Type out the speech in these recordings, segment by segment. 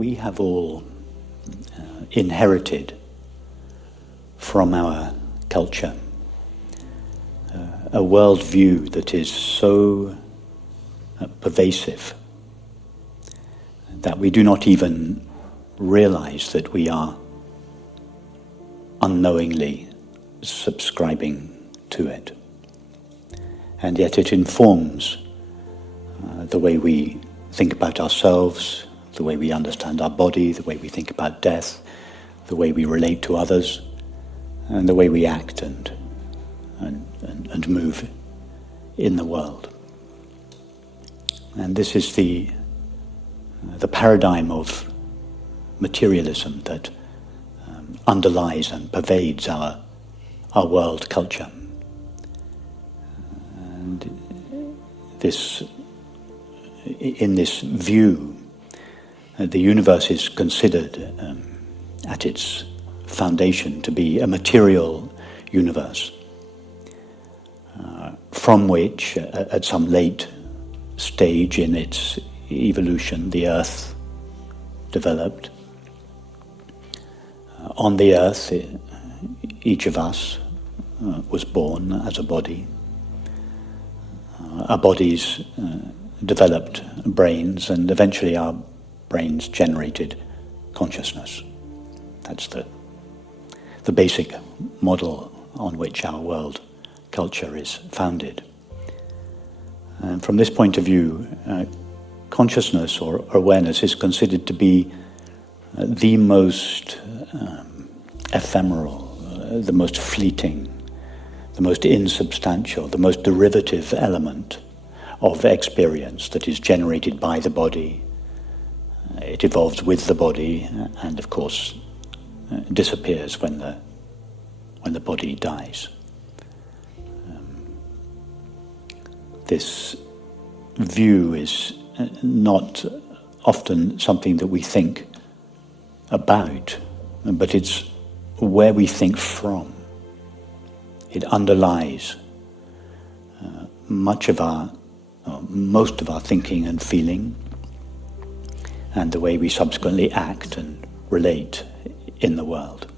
we have all inherited from our culture a worldview that is so pervasive that we do not even realize that we are unknowingly subscribing to it. And yet it informs the way we think about ourselves, the way we understand our body, the way we think about death, the way we relate to others, and the way we act and move in the world. And this is the paradigm of materialism that underlies and pervades our world culture. And in this view, the universe is considered at its foundation to be a material universe, from which, at some late stage in its evolution, the Earth developed. On the Earth, each of us was born as a body. Our bodies developed brains, and eventually our brains generated consciousness. That's the basic model on which our world culture is founded. And from this point of view, consciousness or awareness is considered to be the most ephemeral, the most fleeting, the most insubstantial, the most derivative element of experience that is generated by the body. It evolves with the body and, of course, disappears when the body dies. This view is not often something that we think about, but it's where we think from. It underlies most of our thinking and feeling, and the way we subsequently act and relate in the world.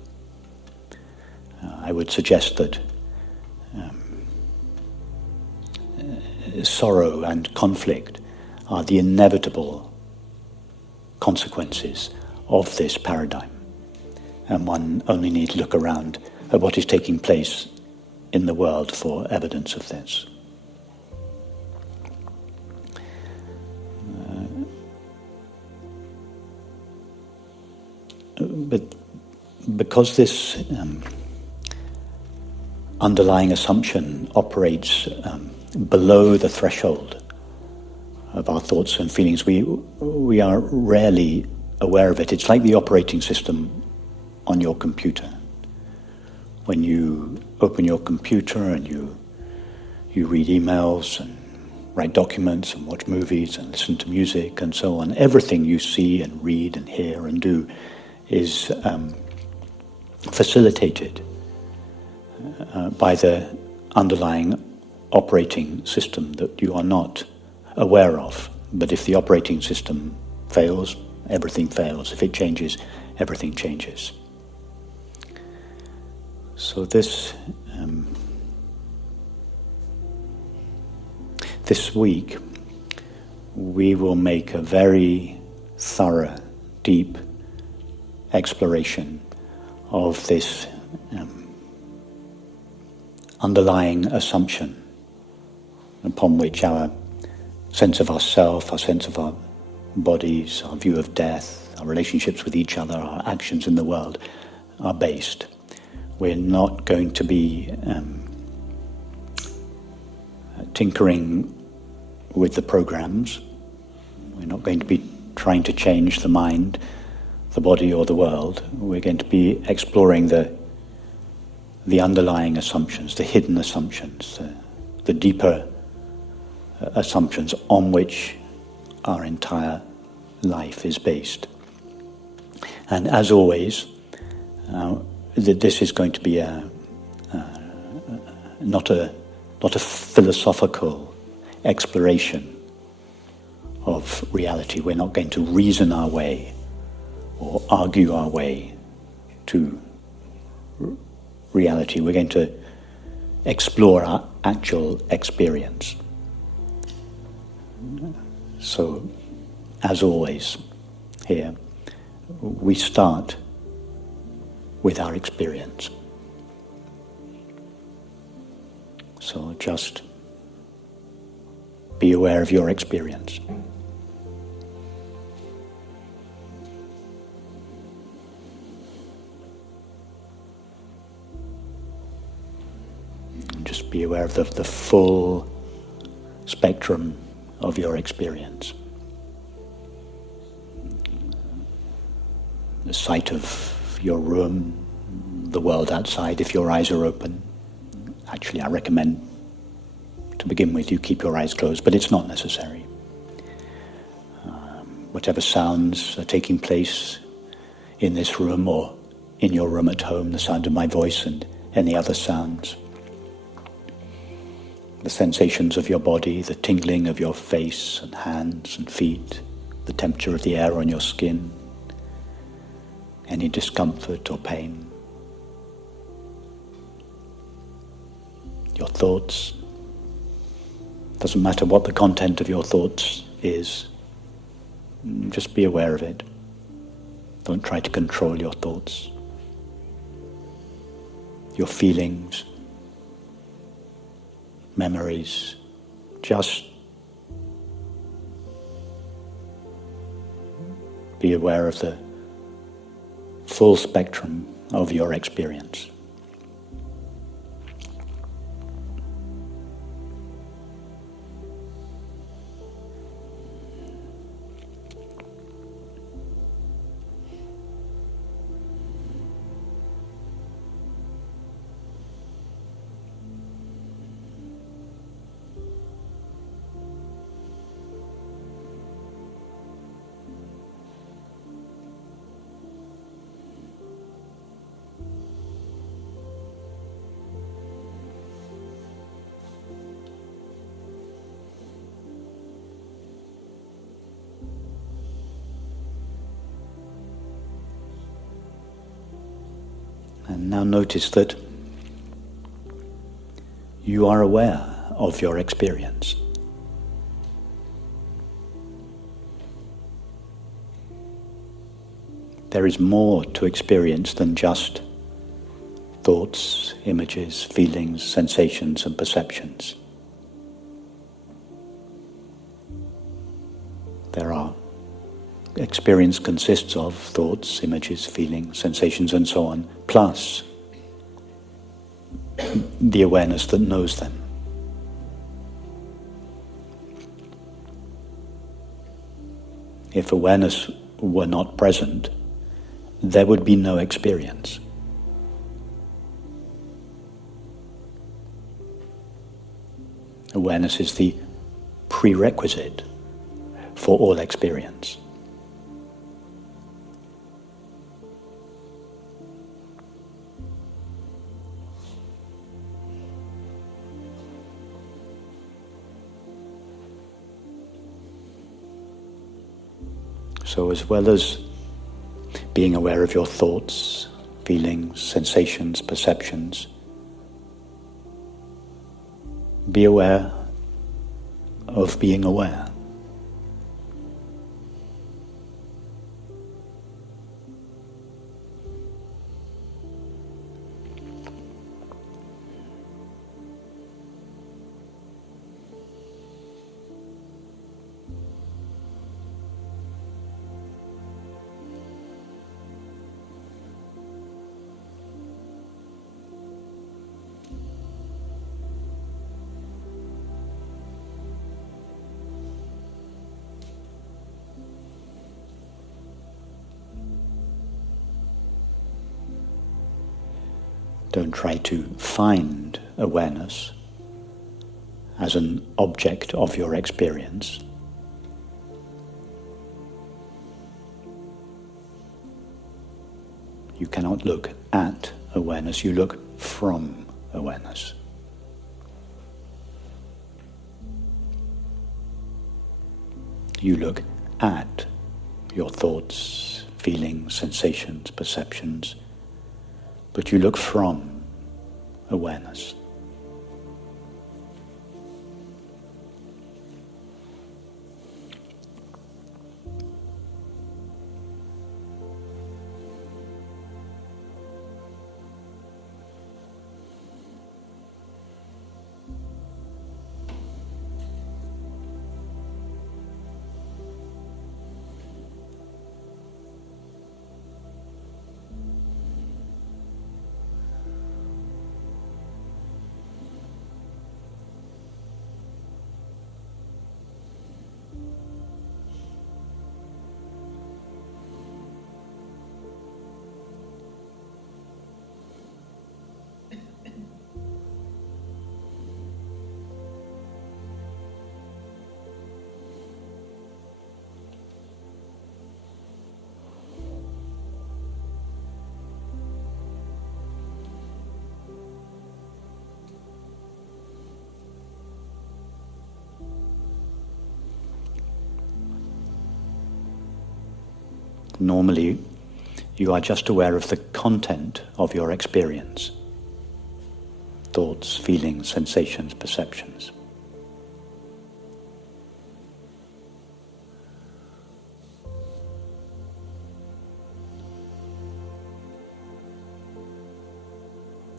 I would suggest that sorrow and conflict are the inevitable consequences of this paradigm, and one only needs to look around at what is taking place in the world for evidence of this. But because this underlying assumption operates below the threshold of our thoughts and feelings, we are rarely aware of it. It's like the operating system on your computer. When you open your computer and you read emails and write documents and watch movies and listen to music and so on, everything you see and read and hear and do is facilitated by the underlying operating system that you are not aware of. But if the operating system fails, everything fails. If it changes, everything changes. So this week we will make a very thorough, deep exploration of this underlying assumption upon which our sense of ourself, our sense of our bodies, our view of death, our relationships with each other, our actions in the world are based. We're not going to be tinkering with the programs. We're not going to be trying to change the mind, the body or the world. We're going to be exploring the underlying assumptions, the hidden assumptions, the deeper assumptions on which our entire life is based. And as always, this is going to be not a philosophical exploration of reality. We're not going to reason our way or argue our way to reality. We're going to explore our actual experience. So, as always, here, we start with our experience. So just be aware of your experience. Just be aware of the full spectrum of your experience. The sight of your room, the world outside, if your eyes are open. Actually, I recommend, to begin with, you keep your eyes closed, but it's not necessary. Whatever sounds are taking place in this room or in your room at home, the sound of my voice and any other sounds, the sensations of your body, the tingling of your face and hands and feet, the temperature of the air on your skin, any discomfort or pain, your thoughts. Doesn't matter what the content of your thoughts is, just be aware of it. Don't try to control your thoughts. Your feelings, memories, just be aware of the full spectrum of your experience. And now notice that you are aware of your experience. There is more to experience than just thoughts, images, feelings, sensations, and perceptions. Experience consists of thoughts, images, feelings, sensations, and so on, plus the awareness that knows them. If awareness were not present, there would be no experience. Awareness is the prerequisite for all experience. So as well as being aware of your thoughts, feelings, sensations, perceptions, be aware of being aware. Don't try to find awareness as an object of your experience. You cannot look at awareness, you look from awareness. You look at your thoughts, feelings, sensations, perceptions, but you look from awareness. Normally, you are just aware of the content of your experience. Thoughts, feelings, sensations, perceptions.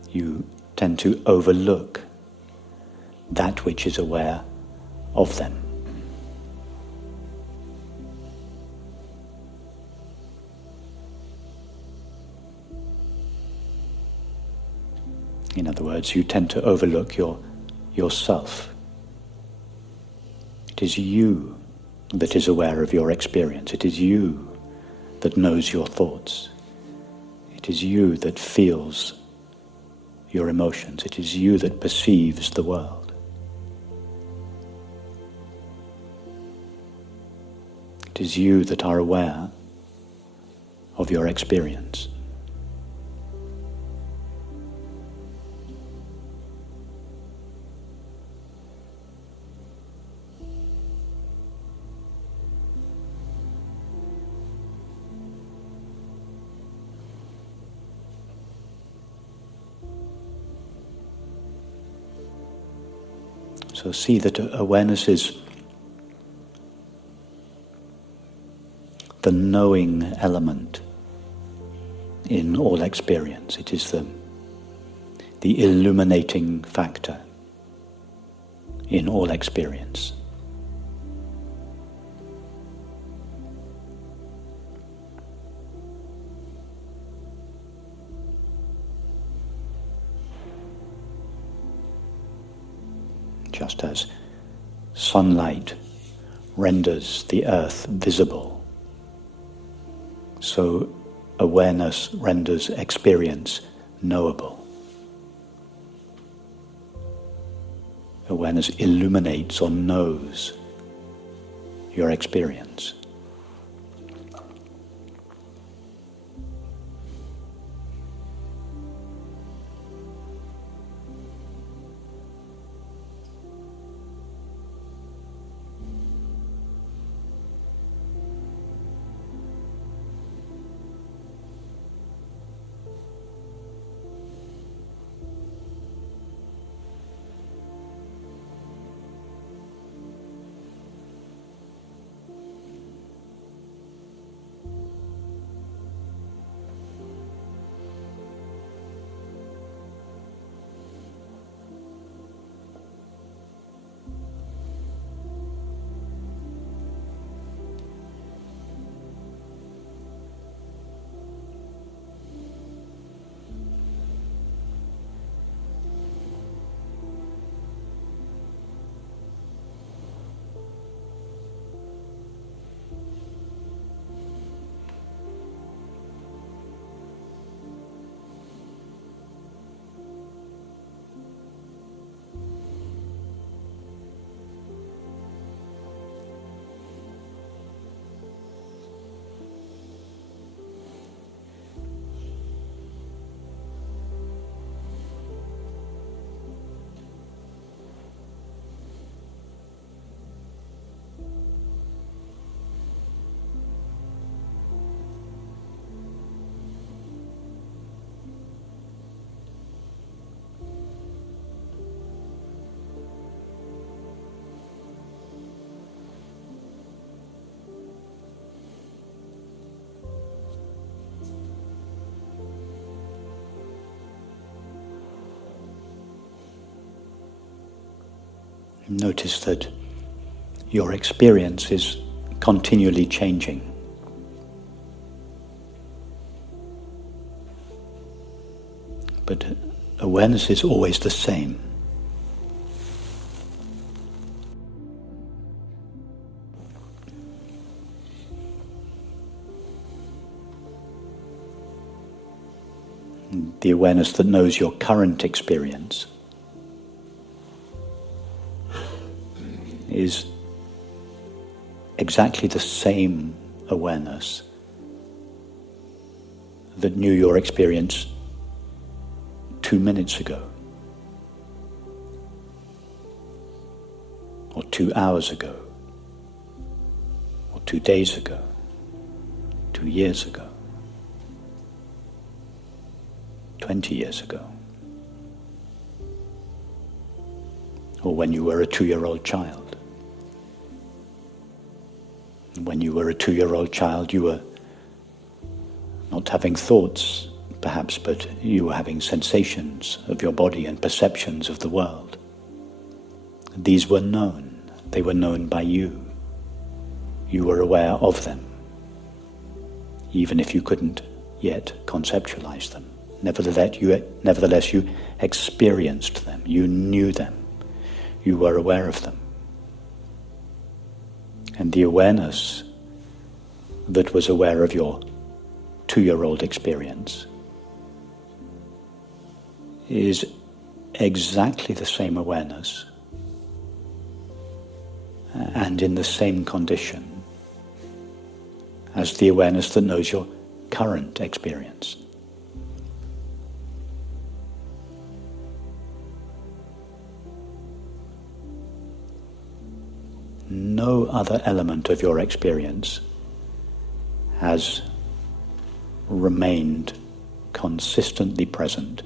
You tend to overlook that which is aware of them. In other words, you tend to overlook yourself. It is you that is aware of your experience. It is you that knows your thoughts. It is you that feels your emotions. It is you that perceives the world. It is you that are aware of your experience. So see that awareness is the knowing element in all experience. It is the illuminating factor in all experience. Just as sunlight renders the earth visible, so awareness renders experience knowable. Awareness illuminates or knows your experience. Notice that your experience is continually changing. But awareness is always the same. The awareness that knows your current experience is exactly the same awareness that knew your experience 2 minutes ago, or 2 hours ago, or 2 days ago, 2 years ago, 20 years ago, or when you were a 2-year-old child. When you were a 2-year-old child, you were not having thoughts, perhaps, but you were having sensations of your body and perceptions of the world. These were known. They were known by you. You were aware of them, even if you couldn't yet conceptualize them. Nevertheless, you experienced them. You knew them. You were aware of them. And the awareness that was aware of your 2-year-old experience is exactly the same awareness and in the same condition as the awareness that knows your current experience. No other element of your experience has remained consistently present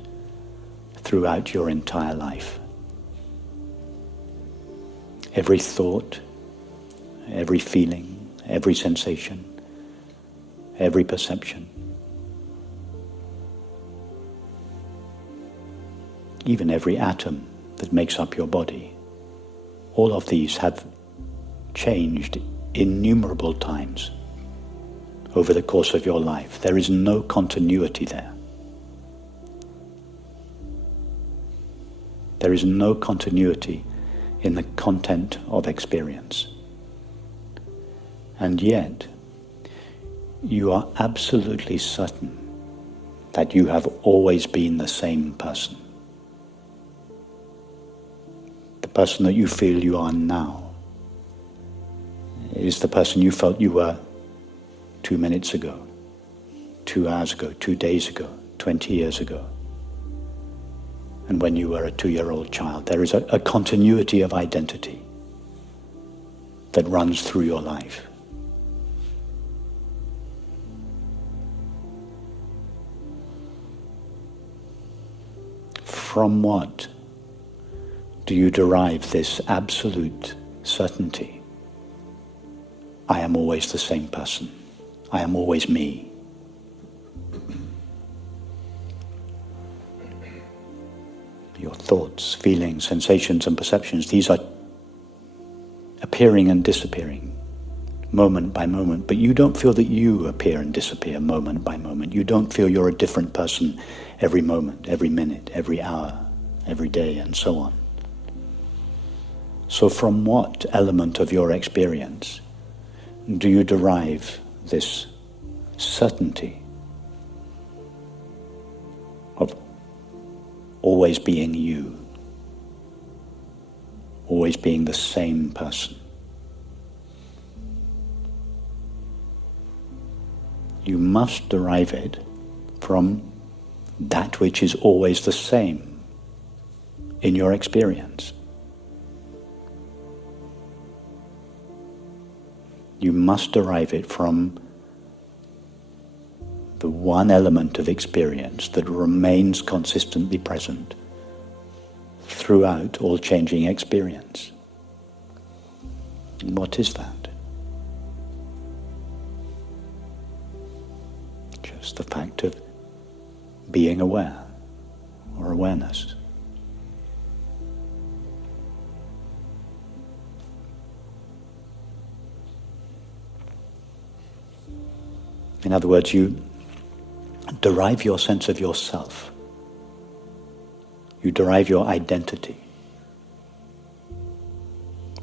throughout your entire life. Every thought, every feeling, every sensation, every perception, even every atom that makes up your body, all of these have changed innumerable times over the course of your life. There is no continuity there. There is no continuity in the content of experience. And yet, you are absolutely certain that you have always been the same person. The person that you feel you are now is the person you felt you were 2 minutes ago, 2 hours ago, 2 days ago, 20 years ago. And when you were a 2-year-old child, there is a continuity of identity that runs through your life. From what do you derive this absolute certainty? I am always the same person. I am always me. Your thoughts, feelings, sensations, and perceptions, these are appearing and disappearing moment by moment, but you don't feel that you appear and disappear moment by moment. You don't feel you're a different person every moment, every minute, every hour, every day, and so on. So from what element of your experience do you derive this certainty of always being you, always being the same person? You must derive it from that which is always the same in your experience. You must derive it from the one element of experience that remains consistently present throughout all changing experience. And what is that? Just the fact of being aware or awareness. In other words, you derive your sense of yourself. You derive your identity.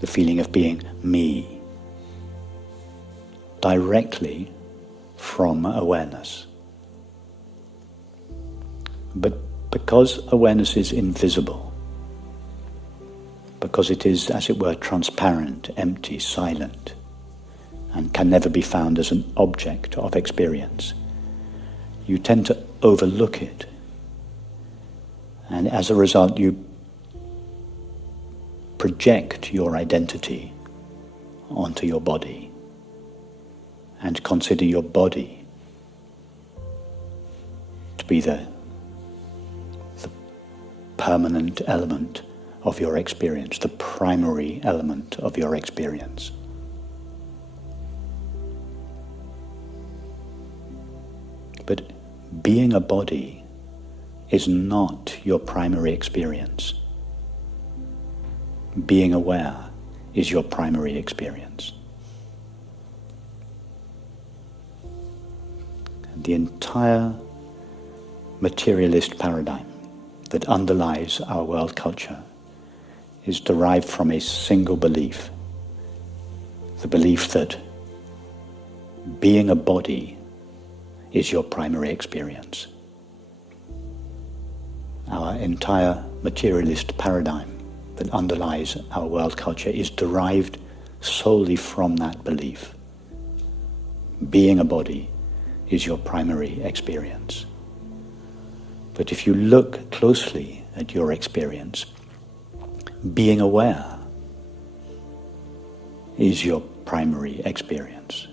The feeling of being me. Directly from awareness. But because awareness is invisible, because it is, as it were, transparent, empty, silent, and can never be found as an object of experience, you tend to overlook it. And as a result, you project your identity onto your body and consider your body to be the permanent element of your experience, the primary element of your experience. But being a body is not your primary experience. Being aware is your primary experience. And the entire materialist paradigm that underlies our world culture is derived from a single belief. The belief that being a body is your primary experience. Our entire materialist paradigm that underlies our world culture is derived solely from that belief. Being a body is your primary experience. But if you look closely at your experience, being aware is your primary experience.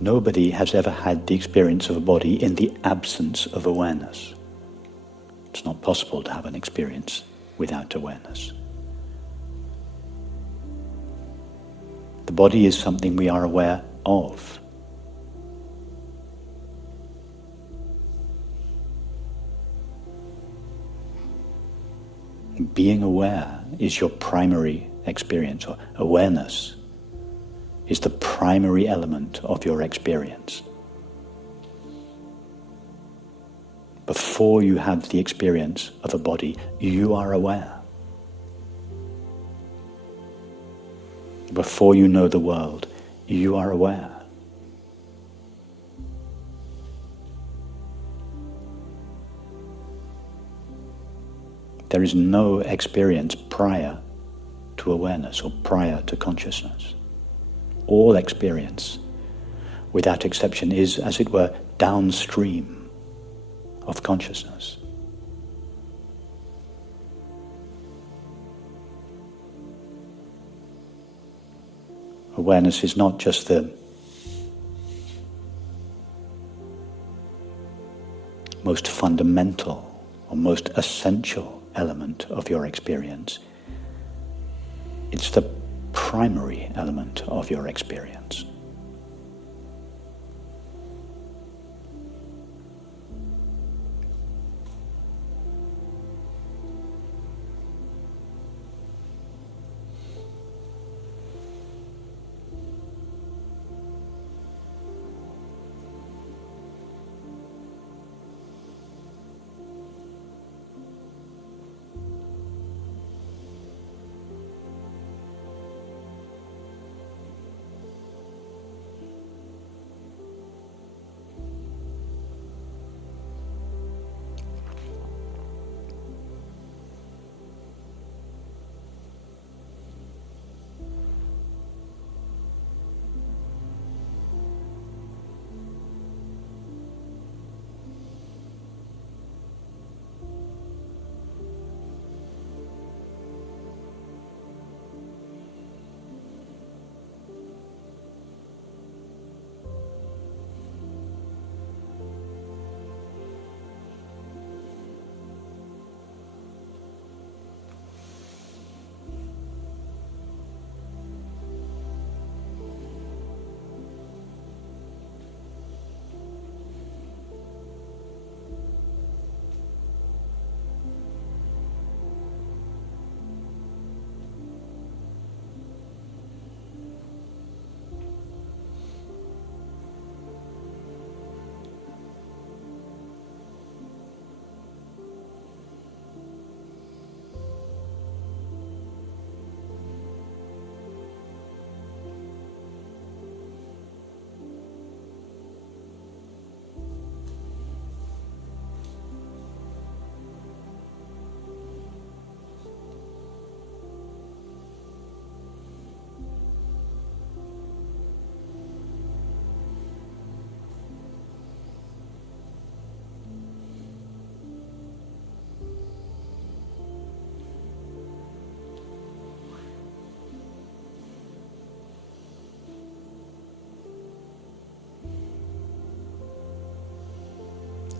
Nobody has ever had the experience of a body in the absence of awareness. It's not possible to have an experience without awareness. The body is something we are aware of. Being aware is your primary experience, or awareness is the primary element of your experience. Before you have the experience of a body, you are aware. Before you know the world, you are aware. There is no experience prior to awareness or prior to consciousness. All experience, without exception, is, as it were, downstream of consciousness. Awareness is not just the most fundamental or most essential element of your experience. It's the primary element of your experience.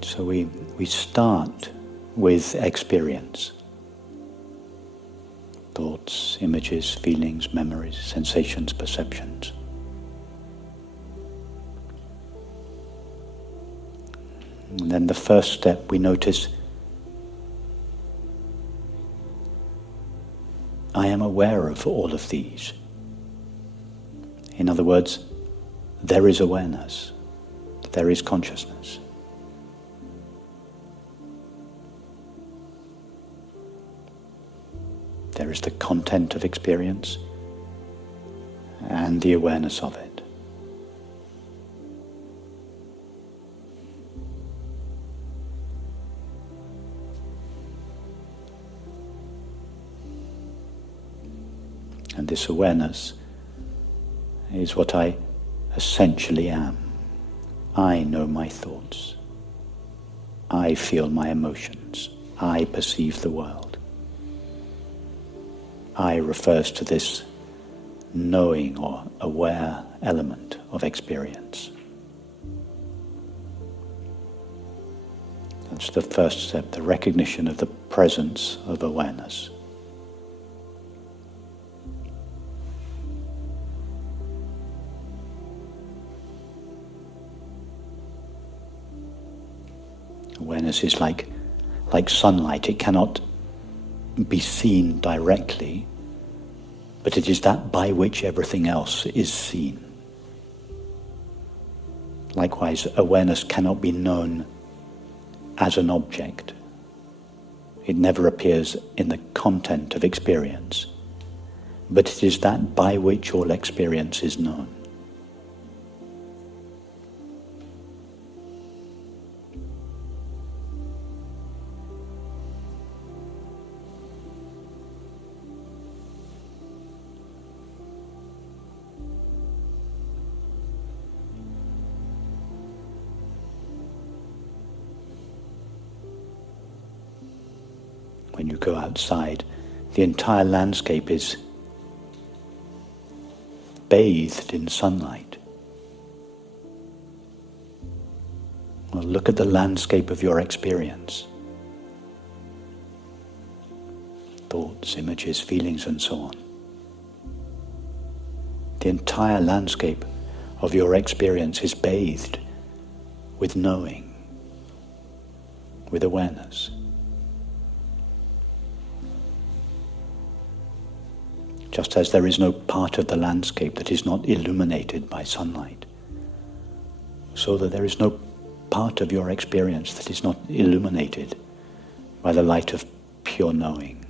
So we start with experience. Thoughts, images, feelings, memories, sensations, perceptions. And then the first step, we notice, I am aware of all of these. In other words, there is awareness, there is consciousness. There is the content of experience and the awareness of it. And this awareness is what I essentially am. I know my thoughts. I feel my emotions. I perceive the world. I refers to this knowing or aware element of experience. That's the first step, the recognition of the presence of awareness. Awareness is like sunlight. It cannot be seen directly, but it is that by which everything else is seen. Likewise, awareness cannot be known as an object. It never appears in the content of experience, but it is that by which all experience is known. When you go outside, the entire landscape is bathed in sunlight. Well, look at the landscape of your experience. Thoughts, images, feelings, and so on. The entire landscape of your experience is bathed with knowing, with awareness. Just as there is no part of the landscape that is not illuminated by sunlight, so that there is no part of your experience that is not illuminated by the light of pure knowing.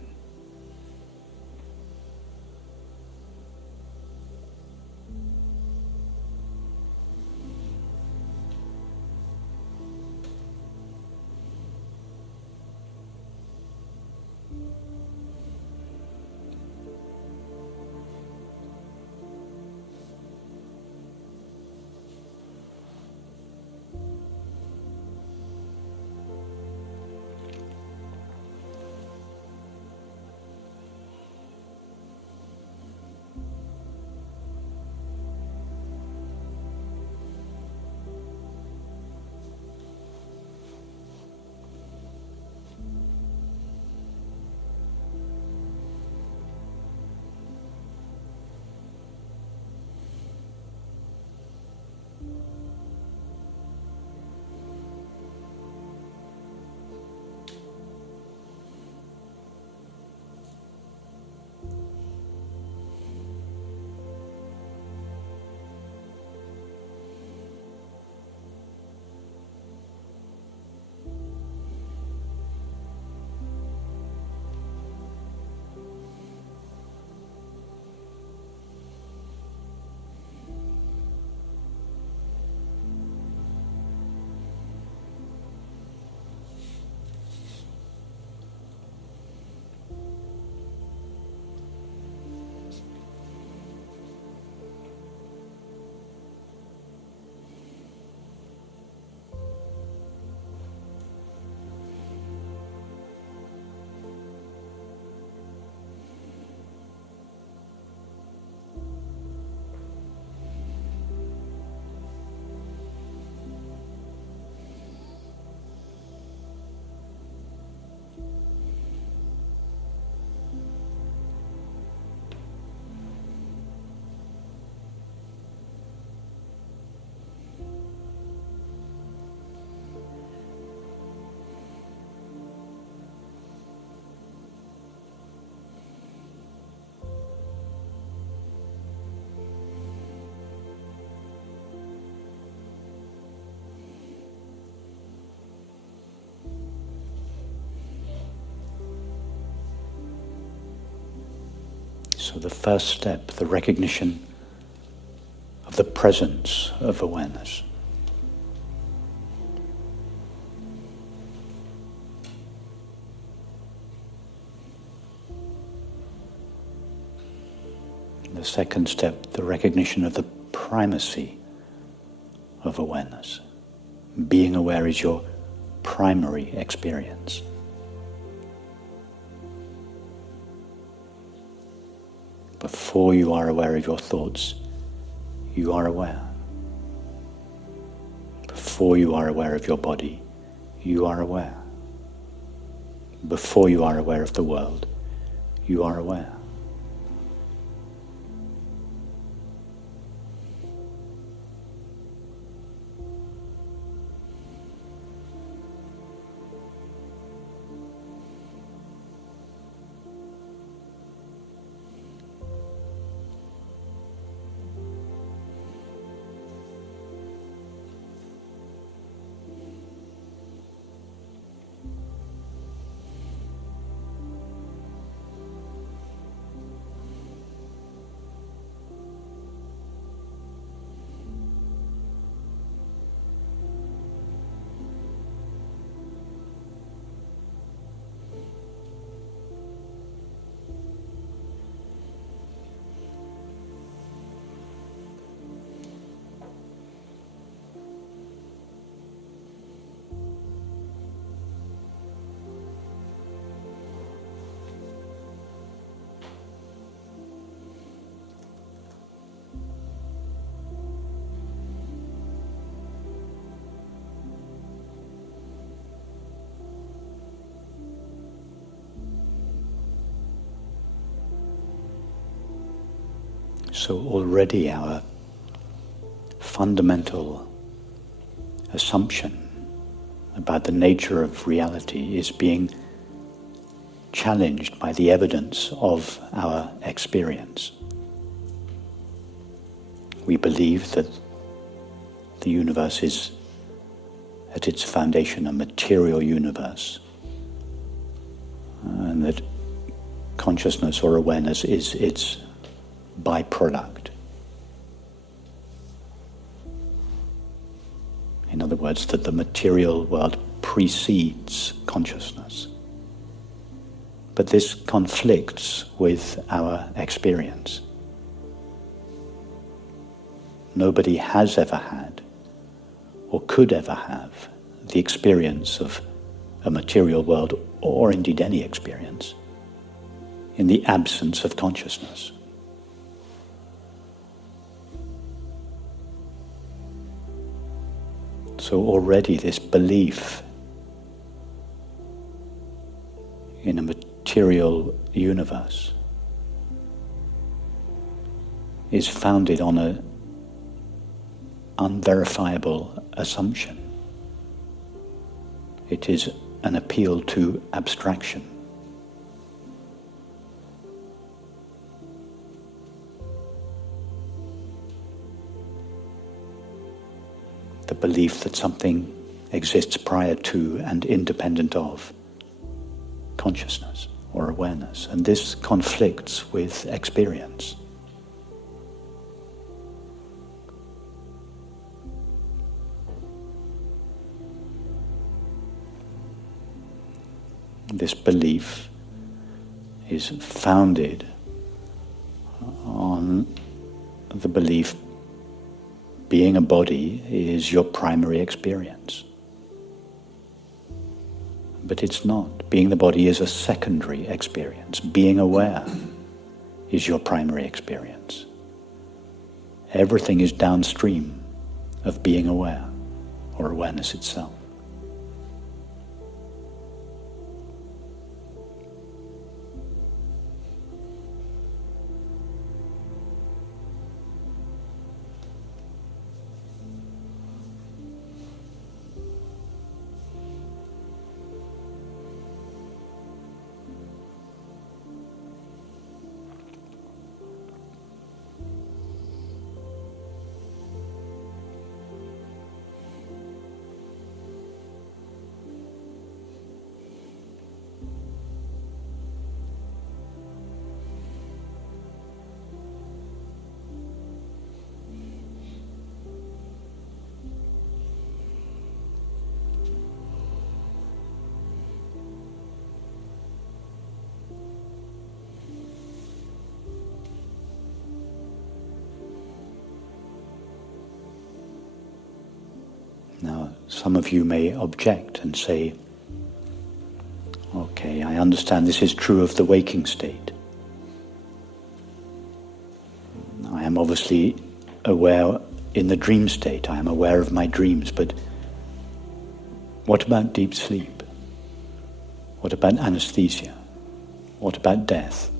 So the first step, the recognition of the presence of awareness. The second step, the recognition of the primacy of awareness. Being aware is your primary experience. Before you are aware of your thoughts, you are aware. Before you are aware of your body, you are aware. Before you are aware of the world, you are aware. So already our fundamental assumption about the nature of reality is being challenged by the evidence of our experience. We believe that the universe is at its foundation a material universe, and that consciousness or awareness is its byproduct. In other words, that the material world precedes consciousness. But this conflicts with our experience. Nobody has ever had, or could ever have, the experience of a material world, or indeed any experience, in the absence of consciousness. So already this belief in a material universe is founded on an unverifiable assumption. It is an appeal to abstraction. The belief that something exists prior to and independent of consciousness or awareness, and this conflicts with experience. This belief is founded on the belief being a body is your primary experience. But it's not. Being the body is a secondary experience. Being aware is your primary experience. Everything is downstream of being aware or awareness itself. Some of you may object and say, okay, I understand this is true of the waking state. I am obviously aware in the dream state, I am aware of my dreams, but what about deep sleep? What about anesthesia? What about death?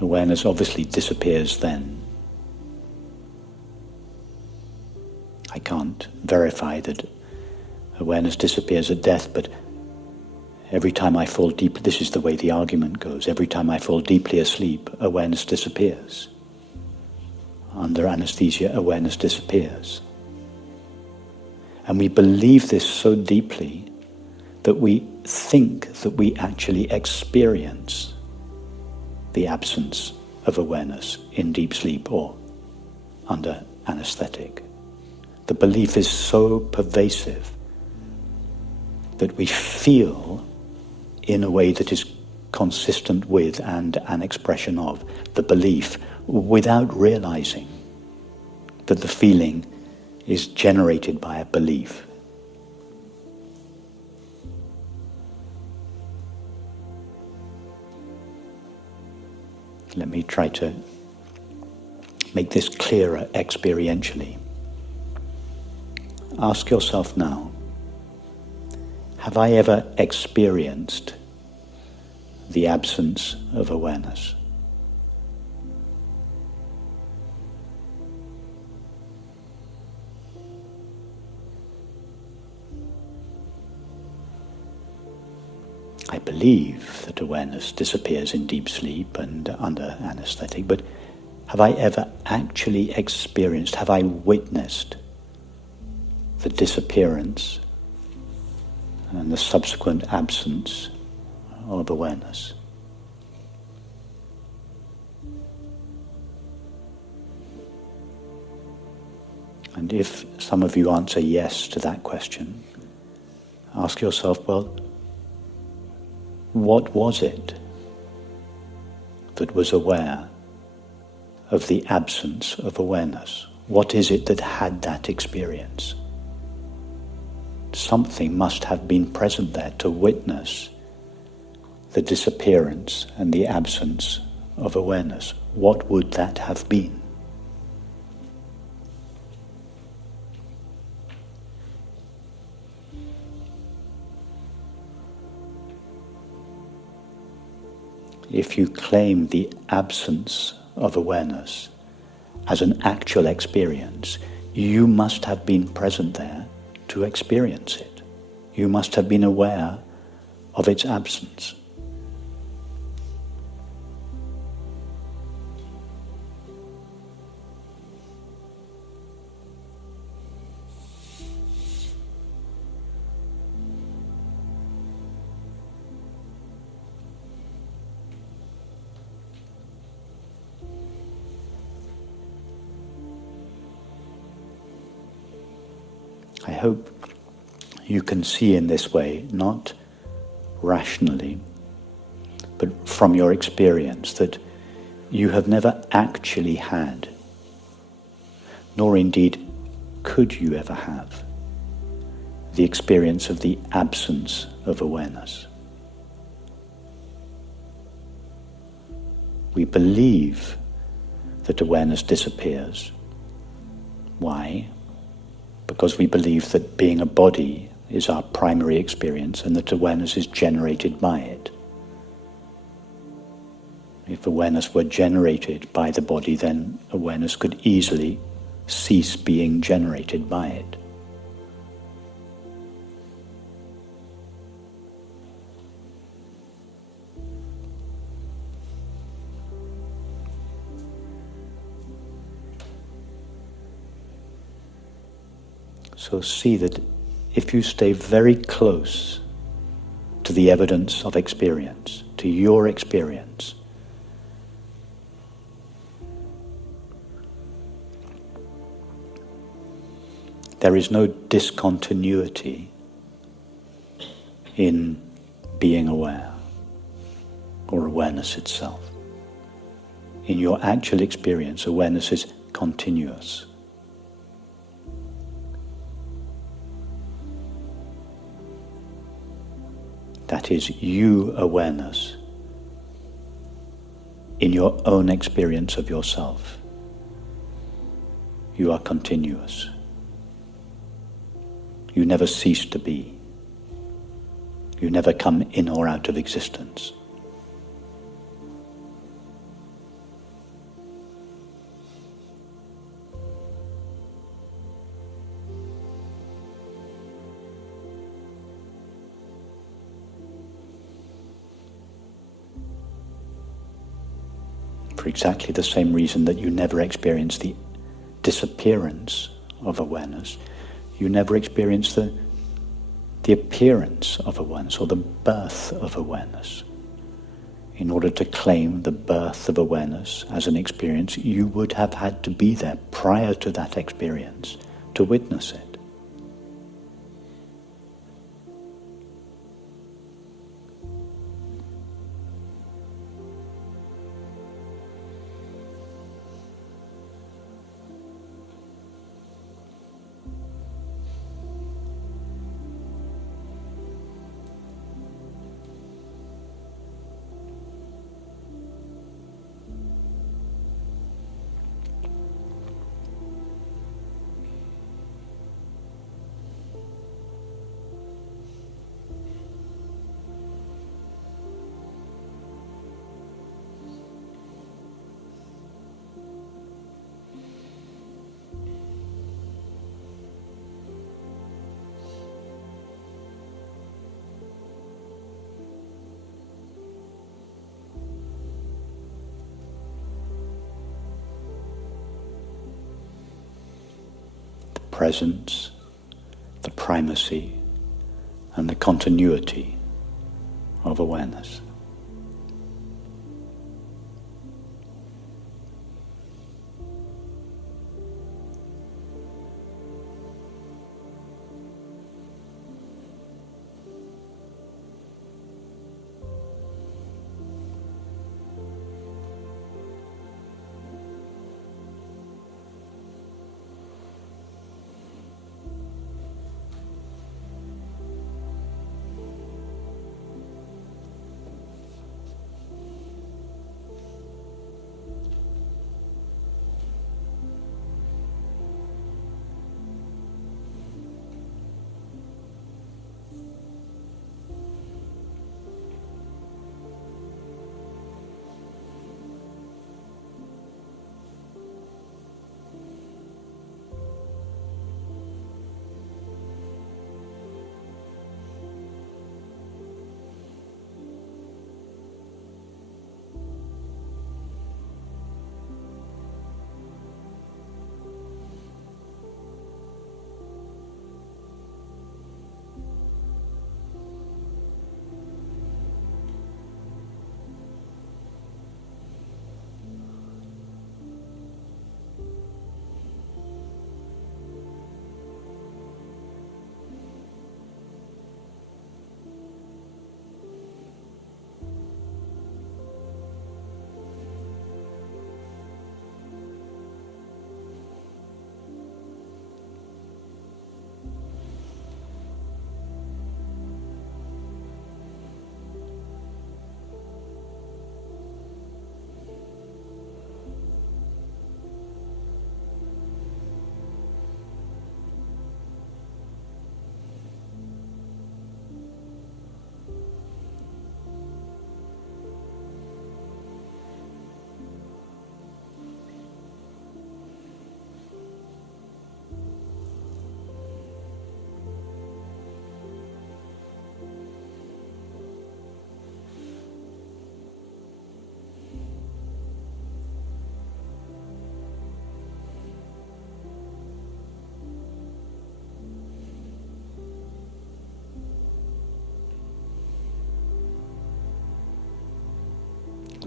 Awareness obviously disappears then. I can't verify that awareness disappears at death, but every time I fall deep, this is the way the argument goes, every time I fall deeply asleep, awareness disappears. Under anesthesia, awareness disappears. And we believe this so deeply that we think that we actually experience the absence of awareness in deep sleep or under anesthetic. The belief is so pervasive that we feel in a way that is consistent with and an expression of the belief without realizing that the feeling is generated by a belief. Let me try to make this clearer experientially. Ask yourself now, have I ever experienced the absence of awareness? I believe that awareness disappears in deep sleep and under anesthetic, but have I ever actually experienced, have I witnessed the disappearance and the subsequent absence of awareness? And if some of you answer yes to that question, ask yourself, well, what was it that was aware of the absence of awareness? What is it that had that experience? Something must have been present there to witness the disappearance and the absence of awareness. What would that have been? If you claim the absence of awareness as an actual experience, you must have been present there to experience it. You must have been aware of its absence. I hope you can see in this way, not rationally, but from your experience, that you have never actually had, nor indeed could you ever have, the experience of the absence of awareness. We believe that awareness disappears. Why? Because we believe that being a body is our primary experience and that awareness is generated by it. If awareness were generated by the body, then awareness could easily cease being generated by it. So see that if you stay very close to the evidence of experience, to your experience, there is no discontinuity in being aware or awareness itself. In your actual experience, awareness is continuous. that is you awareness in your own experience of yourself. You are continuous. You never cease to be. You never come in or out of existence. For exactly the same reason that you never experience the disappearance of awareness, you never experience the appearance of awareness or the birth of awareness. In order to claim the birth of awareness as an experience, you would have had to be there prior to that experience to witness it. Presence, the primacy, and the continuity of awareness.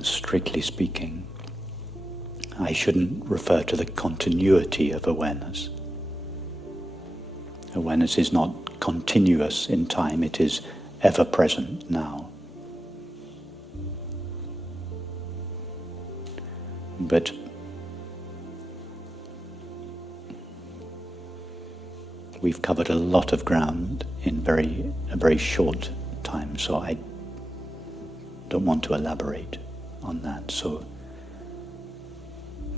Strictly speaking, I shouldn't refer to the continuity of awareness. Awareness is not continuous in time, it is ever present now. But we've covered a lot of ground in a very short time. time, so I don't want to elaborate on that. So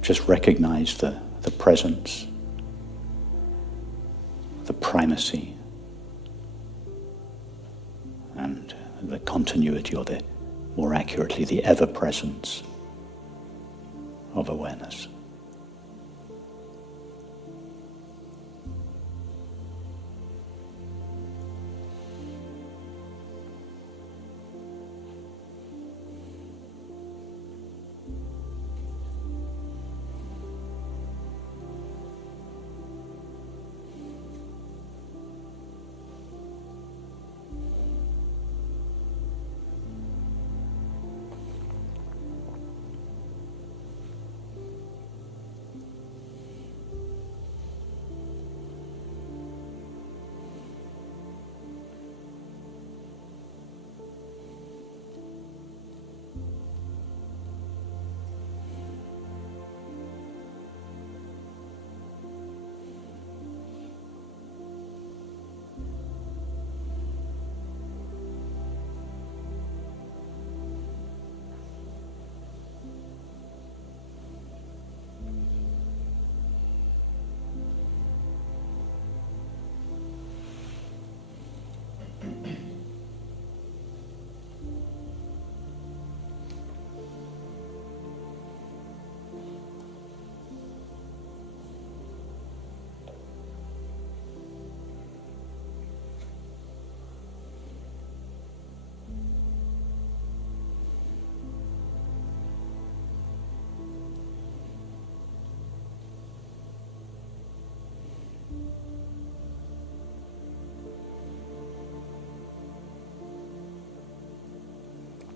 just recognize the presence, the primacy, and the continuity, or more accurately, the ever-presence of awareness.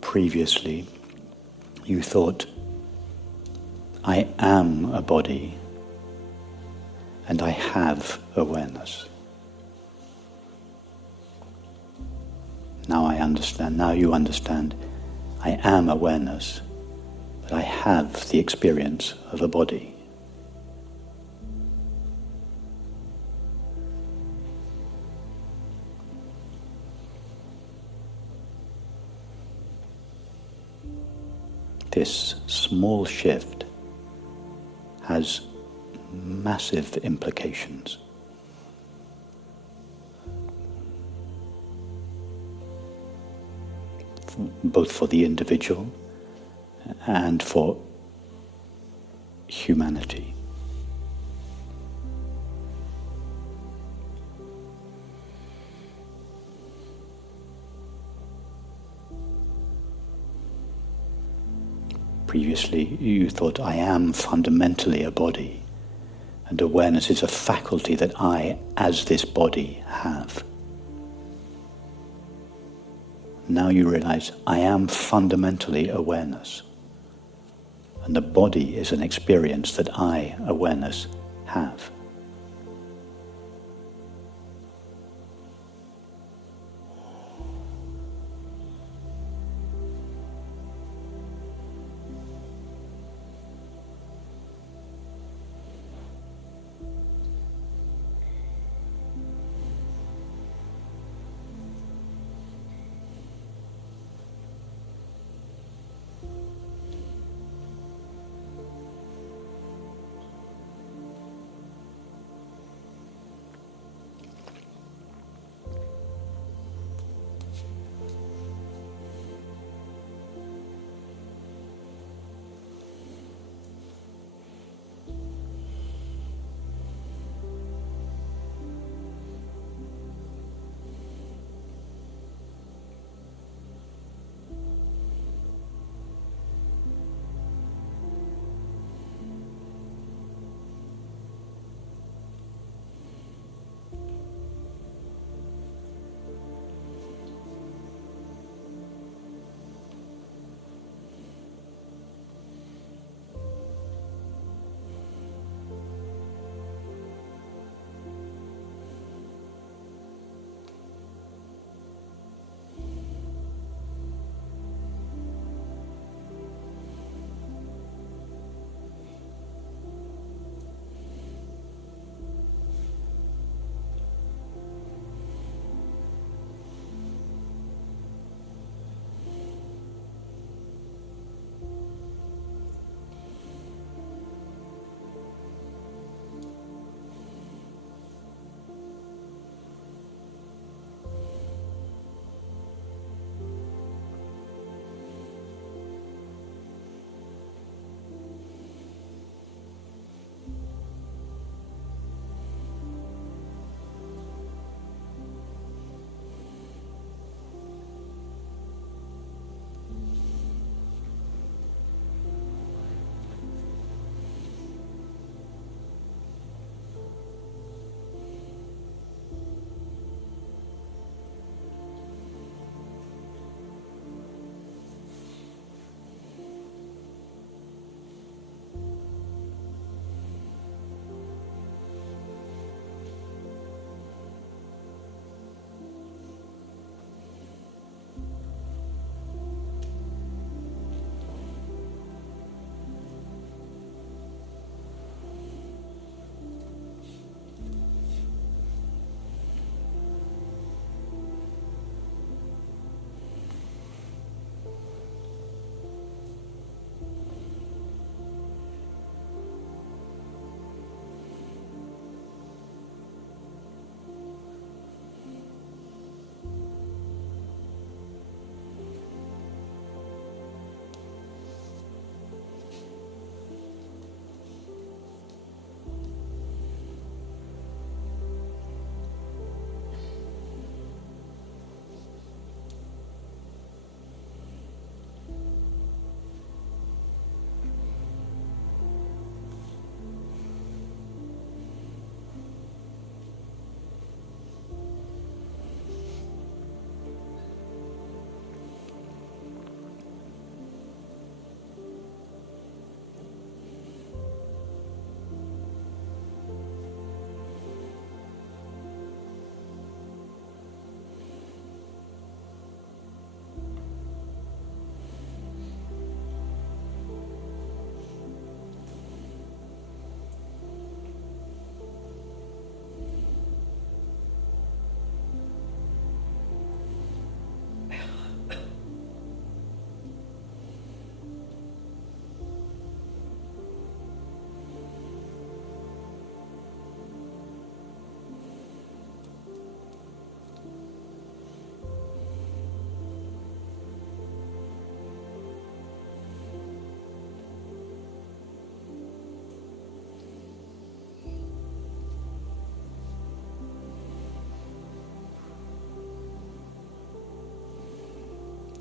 Previously, you thought, I am a body and I have awareness. Now I understand, now you understand, I am awareness, but I have the experience of a body. This small shift has massive implications. Both for the individual and for humanity. Previously, you thought, I am fundamentally a body, and awareness is a faculty that I, as this body, have. Now you realize, I am fundamentally awareness, and the body is an experience that I, awareness, have.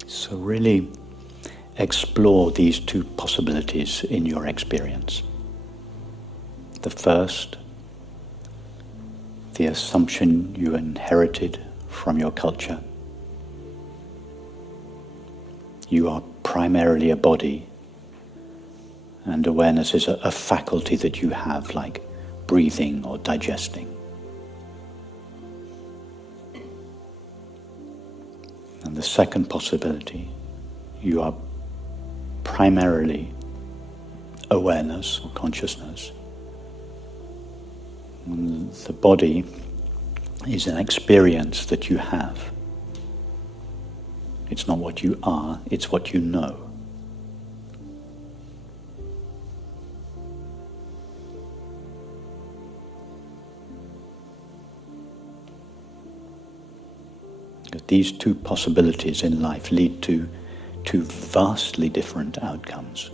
So really explore these two possibilities in your experience. The first, the assumption you inherited from your culture. You are primarily a body, and awareness is a faculty that you have, like breathing or digesting. And the second possibility, you are primarily awareness or consciousness. And the body is an experience that you have. It's not what you are, it's what you know. These two possibilities in life lead to two vastly different outcomes.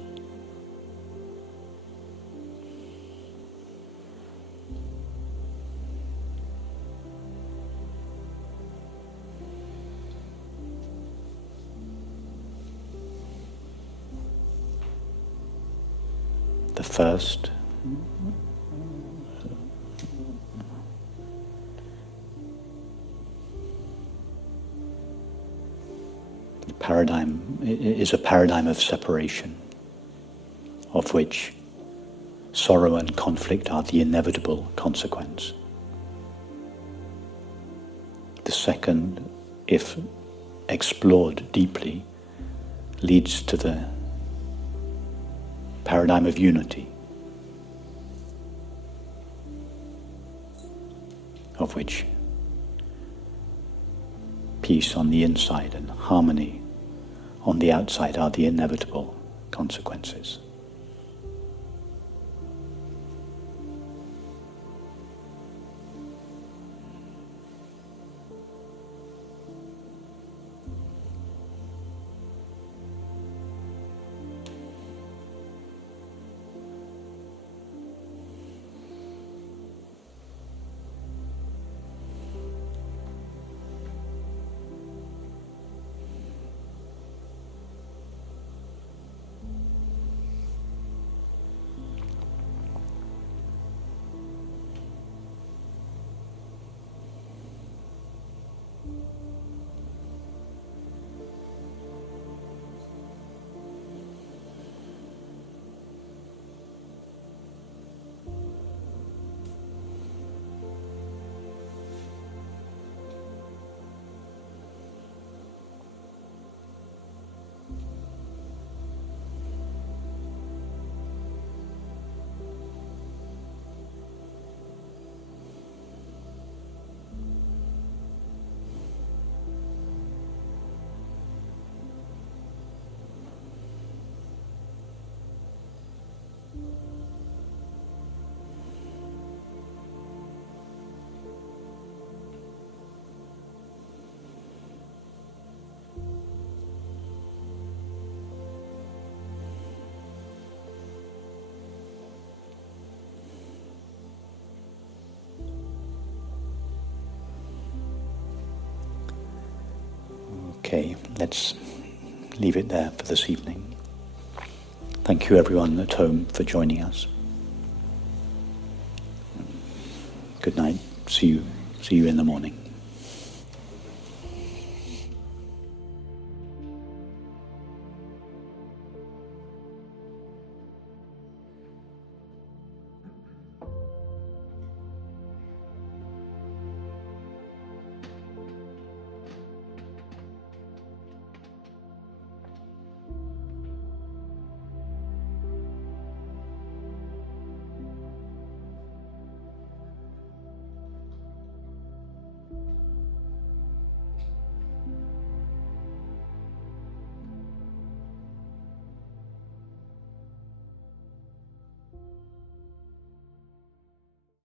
The first, the paradigm is a paradigm of separation, of which sorrow and conflict are the inevitable consequence. The second, if explored deeply, leads to the paradigm of unity, of which peace on the inside and harmony on the outside are the inevitable consequences. Okay, let's leave it there for this evening. Thank you everyone at home for joining us. Good night. See you in the morning.